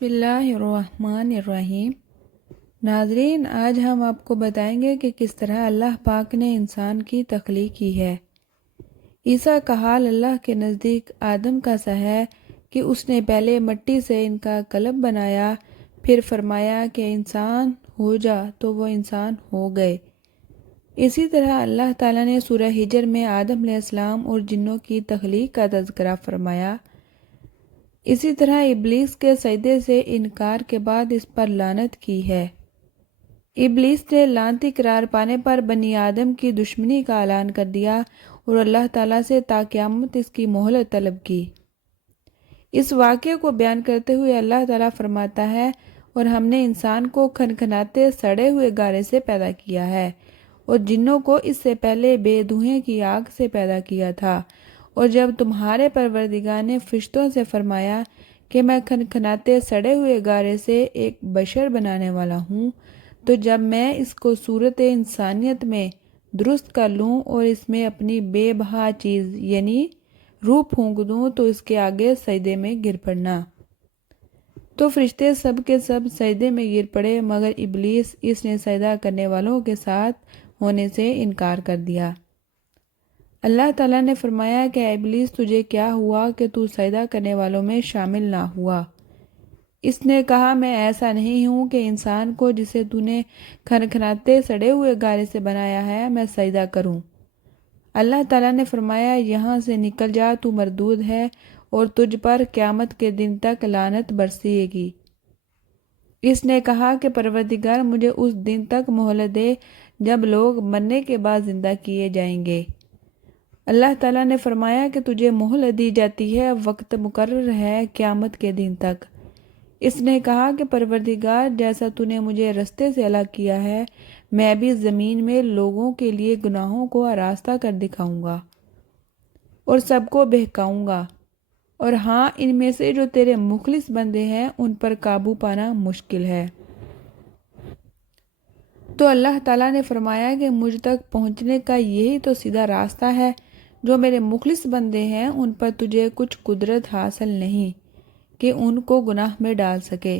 بسم اللہ الرحمن الرحیم۔ ناظرین، آج ہم آپ کو بتائیں گے کہ کس طرح اللہ پاک نے انسان کی تخلیق کی ہے۔ عیسیٰ کا حال اللہ کے نزدیک آدم کا سا ہے کہ اس نے پہلے مٹی سے ان کا قلب بنایا، پھر فرمایا کہ انسان ہو جا تو وہ انسان ہو گئے۔ اسی طرح اللہ تعالیٰ نے سورہ ہجر میں آدم علیہ السلام اور جنوں کی تخلیق کا تذکرہ فرمایا۔ اسی طرح ابلیس کے سجدے سے انکار کے بعد اس پر لعنت کی ہے۔ ابلیس نے لعنتی قرار پانے پر بنی آدم کی دشمنی کا اعلان کر دیا اور اللہ تعالیٰ سے تا قیامت اس کی مہلت طلب کی۔ اس واقعے کو بیان کرتے ہوئے اللہ تعالیٰ فرماتا ہے، اور ہم نے انسان کو کھنکھناتے سڑے ہوئے گارے سے پیدا کیا ہے، اور جنوں کو اس سے پہلے بے دھوئیں کی آگ سے پیدا کیا تھا۔ اور جب تمہارے پروردگار نے فرشتوں سے فرمایا کہ میں کھنکھناتے سڑے ہوئے گارے سے ایک بشر بنانے والا ہوں، تو جب میں اس کو صورت انسانیت میں درست کر لوں اور اس میں اپنی بے بہا چیز یعنی روح پھونک دوں تو اس کے آگے سجدے میں گر پڑنا۔ تو فرشتے سب کے سب سجدے میں گر پڑے، مگر ابلیس اس نے سجدہ کرنے والوں کے ساتھ ہونے سے انکار کر دیا۔ اللہ تعالیٰ نے فرمایا کہ اے ابلیس، تجھے کیا ہوا کہ تو سجدہ کرنے والوں میں شامل نہ ہوا؟ اس نے کہا، میں ایسا نہیں ہوں کہ انسان کو جسے تو نے کھنکھناتے سڑے ہوئے گارے سے بنایا ہے میں سجدہ کروں۔ اللہ تعالیٰ نے فرمایا، یہاں سے نکل جا، تو مردود ہے اور تجھ پر قیامت کے دن تک لعنت برسے گی۔ اس نے کہا کہ پروردگار، مجھے اس دن تک مہلت دے جب لوگ مرنے کے بعد زندہ کیے جائیں گے۔ اللہ تعالیٰ نے فرمایا کہ تجھے مہلت دی جاتی ہے، وقت مقرر ہے قیامت کے دن تک۔ اس نے کہا کہ پروردگار، جیسا تو نے مجھے رستے سے الگ کیا ہے، میں بھی زمین میں لوگوں کے لیے گناہوں کو آراستہ کر دکھاؤں گا اور سب کو بہکاؤں گا، اور ہاں، ان میں سے جو تیرے مخلص بندے ہیں ان پر قابو پانا مشکل ہے۔ تو اللہ تعالیٰ نے فرمایا کہ مجھ تک پہنچنے کا یہی تو سیدھا راستہ ہے۔ جو میرے مخلص بندے ہیں ان پر تجھے کچھ قدرت حاصل نہیں کہ ان کو گناہ میں ڈال سکے۔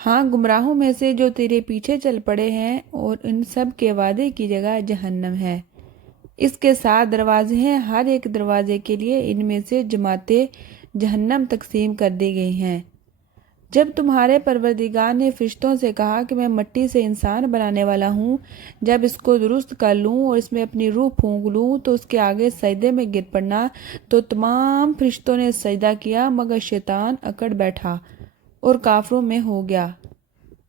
ہاں، گمراہوں میں سے جو تیرے پیچھے چل پڑے ہیں، اور ان سب کے وعدے کی جگہ جہنم ہے۔ اس کے 7 دروازے ہیں، ہر ایک دروازے کے لیے ان میں سے جماعتیں جہنم تقسیم کر دی گئی ہیں۔ جب تمہارے پروردگار نے فرشتوں سے کہا کہ میں مٹی سے انسان بنانے والا ہوں، جب اس کو درست کر لوں اور اس میں اپنی روح پھونک لوں تو اس کے آگے سجدے میں گر پڑنا، تو تمام فرشتوں نے سجدہ کیا مگر شیطان اکڑ بیٹھا اور کافروں میں ہو گیا۔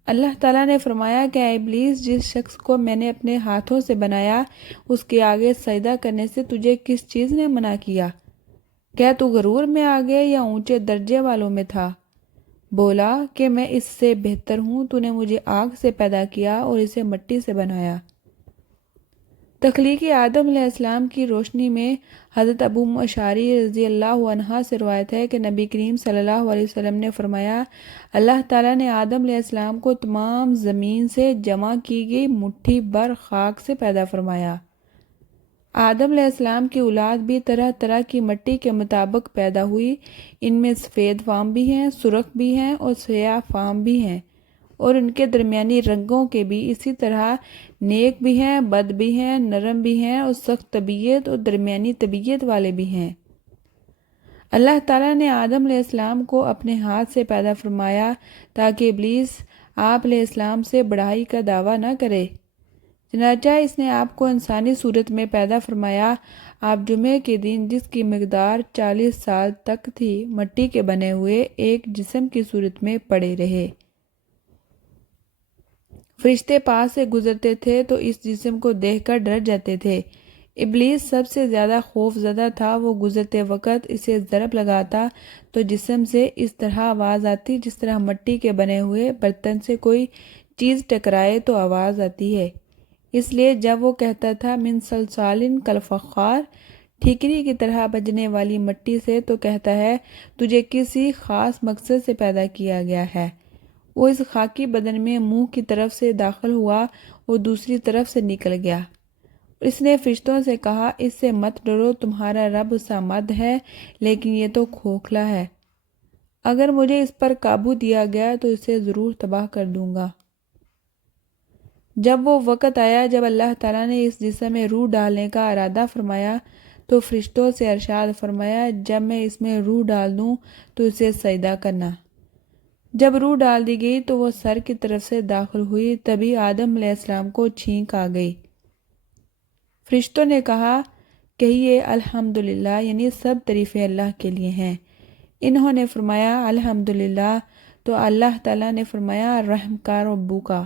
اللہ تعالیٰ نے فرمایا کہ اے ابلیس، جس شخص کو میں نے اپنے ہاتھوں سے بنایا اس کے آگے سجدہ کرنے سے تجھے کس چیز نے منع کیا؟ کیا تو غرور میں آ گیا یا اونچے درجے والوں میں تھا؟ بولا کہ میں اس سے بہتر ہوں، تو نے مجھے آگ سے پیدا کیا اور اسے مٹی سے بنایا۔ تخلیق آدم علیہ السلام کی روشنی میں حضرت ابو اشعری رضی اللہ عنہ سے روایت ہے کہ نبی کریم صلی اللہ علیہ وسلم نے فرمایا، اللہ تعالیٰ نے آدم علیہ السلام کو تمام زمین سے جمع کی گئی مٹھی بھر خاک سے پیدا فرمایا۔ آدم علیہ السلام کی اولاد بھی طرح طرح کی مٹی کے مطابق پیدا ہوئی، ان میں سفید فام بھی ہیں، سرخ بھی ہیں اور سیاہ فام بھی ہیں، اور ان کے درمیانی رنگوں کے بھی اسی طرح نیک بھی ہیں، بد بھی ہیں، نرم بھی ہیں اور سخت طبیعت اور درمیانی طبیعت والے بھی ہیں۔ اللہ تعالیٰ نے آدم علیہ السلام کو اپنے ہاتھ سے پیدا فرمایا تاکہ ابلیس آپ علیہ السلام سے بڑائی کا دعویٰ نہ کرے۔ چنانچہ اس نے آپ کو انسانی صورت میں پیدا فرمایا۔ آپ جمعے کے دن، جس کی مقدار 40 سال تک تھی، مٹی کے بنے ہوئے ایک جسم کی صورت میں پڑے رہے۔ فرشتے پاس سے گزرتے تھے تو اس جسم کو دیکھ کر ڈر جاتے تھے۔ ابلیس سب سے زیادہ خوف زدہ تھا، وہ گزرتے وقت اسے ضرب لگاتا تو جسم سے اس طرح آواز آتی جس طرح مٹی کے بنے ہوئے برتن سے کوئی چیز ٹکرائے تو آواز آتی ہے۔ اس لیے جب وہ کہتا تھا من صلصال کالفخار، ٹھیکری کی طرح بجنے والی مٹی سے، تو کہتا ہے تجھے کسی خاص مقصد سے پیدا کیا گیا ہے۔ وہ اس خاکی بدن میں منہ کی طرف سے داخل ہوا اور دوسری طرف سے نکل گیا۔ اس نے فرشتوں سے کہا، اس سے مت ڈرو، تمہارا رب صمد ہے لیکن یہ تو کھوکھلا ہے۔ اگر مجھے اس پر قابو دیا گیا تو اسے ضرور تباہ کر دوں گا۔ جب وہ وقت آیا جب اللہ تعالیٰ نے اس جسم میں روح ڈالنے کا ارادہ فرمایا تو فرشتوں سے ارشاد فرمایا جب میں اس میں روح ڈال دوں تو اسے سجدہ کرنا۔ جب روح ڈال دی گئی تو وہ سر کی طرف سے داخل ہوئی، تبھی آدم علیہ السلام کو چھینک آ گئی۔ فرشتوں نے کہا کہیے الحمدللہ، یعنی سب تعریفیں اللہ کے لیے ہیں۔ انہوں نے فرمایا الحمدللہ، تو اللہ تعالیٰ نے فرمایا رحم کا ربو کا،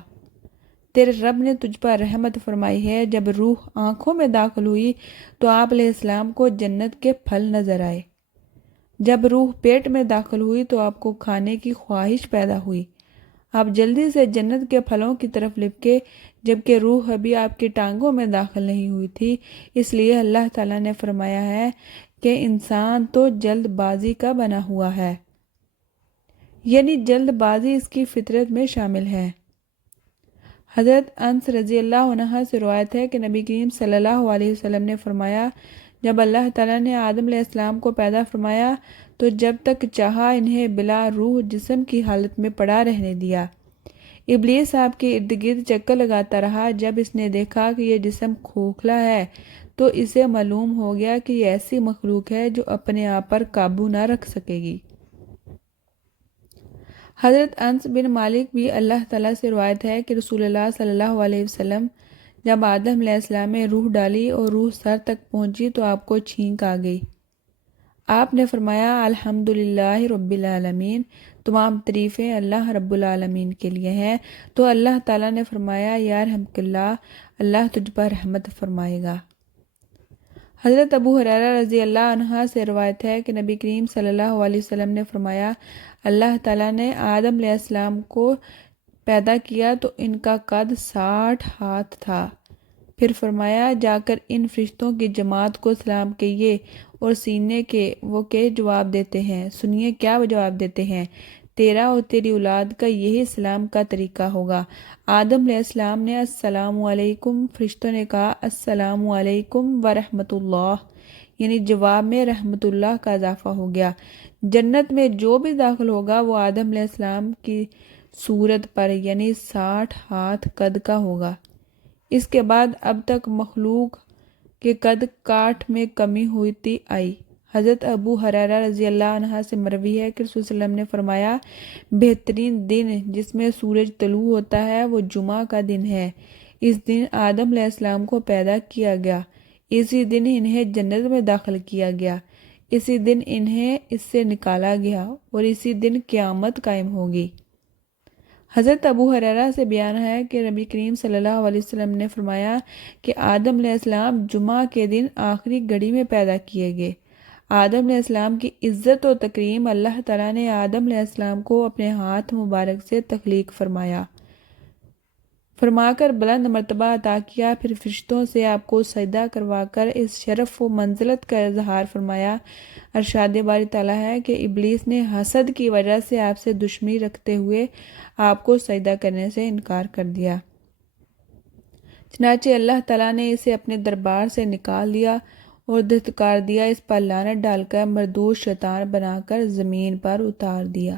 تیرے رب نے تجھ پر رحمت فرمائی ہے۔ جب روح آنکھوں میں داخل ہوئی تو آپ علیہ السلام کو جنت کے پھل نظر آئے۔ جب روح پیٹ میں داخل ہوئی تو آپ کو کھانے کی خواہش پیدا ہوئی۔ آپ جلدی سے جنت کے پھلوں کی طرف لپکے، جبکہ روح ابھی آپ کی ٹانگوں میں داخل نہیں ہوئی تھی۔ اس لیے اللہ تعالیٰ نے فرمایا ہے کہ انسان تو جلد بازی کا بنا ہوا ہے، یعنی جلد بازی اس کی فطرت میں شامل ہے۔ حضرت انس رضی اللہ عنہ سے روایت ہے کہ نبی کریم صلی اللہ علیہ وسلم نے فرمایا جب اللہ تعالیٰ نے آدم علیہ السلام کو پیدا فرمایا تو جب تک چاہا انہیں بلا روح جسم کی حالت میں پڑا رہنے دیا۔ ابلیس آپ کے ارد گرد چکر لگاتا رہا۔ جب اس نے دیکھا کہ یہ جسم کھوکھلا ہے تو اسے معلوم ہو گیا کہ یہ ایسی مخلوق ہے جو اپنے آپ پر قابو نہ رکھ سکے گی۔ حضرت انس بن مالک بھی اللہ تعالیٰ سے روایت ہے کہ رسول اللہ صلی اللہ علیہ وسلم جب آدم علیہ السلام میں روح ڈالی اور روح سر تک پہنچی تو آپ کو چھینک آ گئی۔ آپ نے فرمایا الحمدللہ رب العالمین، تمام تعریفیں اللہ رب العالمین کے لیے ہیں۔ تو اللہ تعالیٰ نے فرمایا یا رحمک اللہ، اللہ تجھ پر رحمت فرمائے گا۔ حضرت ابو ہریرہ رضی اللہ عنہ سے روایت ہے کہ نبی کریم صلی اللہ علیہ وسلم نے فرمایا اللہ تعالیٰ نے آدم علیہ السلام کو پیدا کیا تو ان کا قد 60 ہاتھ تھا۔ پھر فرمایا جا کر ان فرشتوں کی جماعت کو سلام کہیے اور سینے کے وہ کہ جواب دیتے ہیں، سنیے کیا وہ جواب دیتے ہیں، تیرا اور تیری اولاد کا یہی سلام کا طریقہ ہوگا۔ آدم علیہ السلام نے السلام علیکم، فرشتوں نے کہا السلام علیکم ورحمۃ اللہ، یعنی جواب میں رحمت اللہ کا اضافہ ہو گیا۔ جنت میں جو بھی داخل ہوگا وہ آدم علیہ السلام کی صورت پر یعنی 60 ہاتھ قد کا ہوگا۔ اس کے بعد اب تک مخلوق کے قد کاٹ میں کمی ہوتی آئی۔ حضرت ابو ہریرہ رضی اللہ عنہ سے مروی ہے کہ رسول صلی اللہ علیہ وسلم نے فرمایا بہترین دن جس میں سورج طلوع ہوتا ہے وہ جمعہ کا دن ہے۔ اس دن آدم علیہ السلام کو پیدا کیا گیا، اسی دن انہیں جنت میں داخل کیا گیا، اسی دن انہیں اس سے نکالا گیا اور اسی دن قیامت قائم ہوگی۔ حضرت ابو ہریرہ سے بیان ہے کہ نبی کریم صلی اللہ علیہ وسلم نے فرمایا کہ آدم علیہ السلام جمعہ کے دن آخری گھڑی میں پیدا کیے گئے۔ آدم علیہ السلام کی عزت و تکریم اللہ تعالیٰ نے آدم علیہ السلام کو اپنے ہاتھ مبارک سے تخلیق فرما کر بلند مرتبہ عطا کیا، پھر فرشتوں سے آپ کو سجدہ کروا کر اس شرف و منزلت کا اظہار فرمایا۔ ارشاد باری تعالیٰ ہے کہ ابلیس نے حسد کی وجہ سے آپ سے دشمنی رکھتے ہوئے آپ کو سجدہ کرنے سے انکار کر دیا، چنانچہ اللہ تعالیٰ نے اسے اپنے دربار سے نکال دیا اور دھتکار دیا، اس پر لعنت ڈال کر مردود شیطان بنا کر زمین پر اتار دیا۔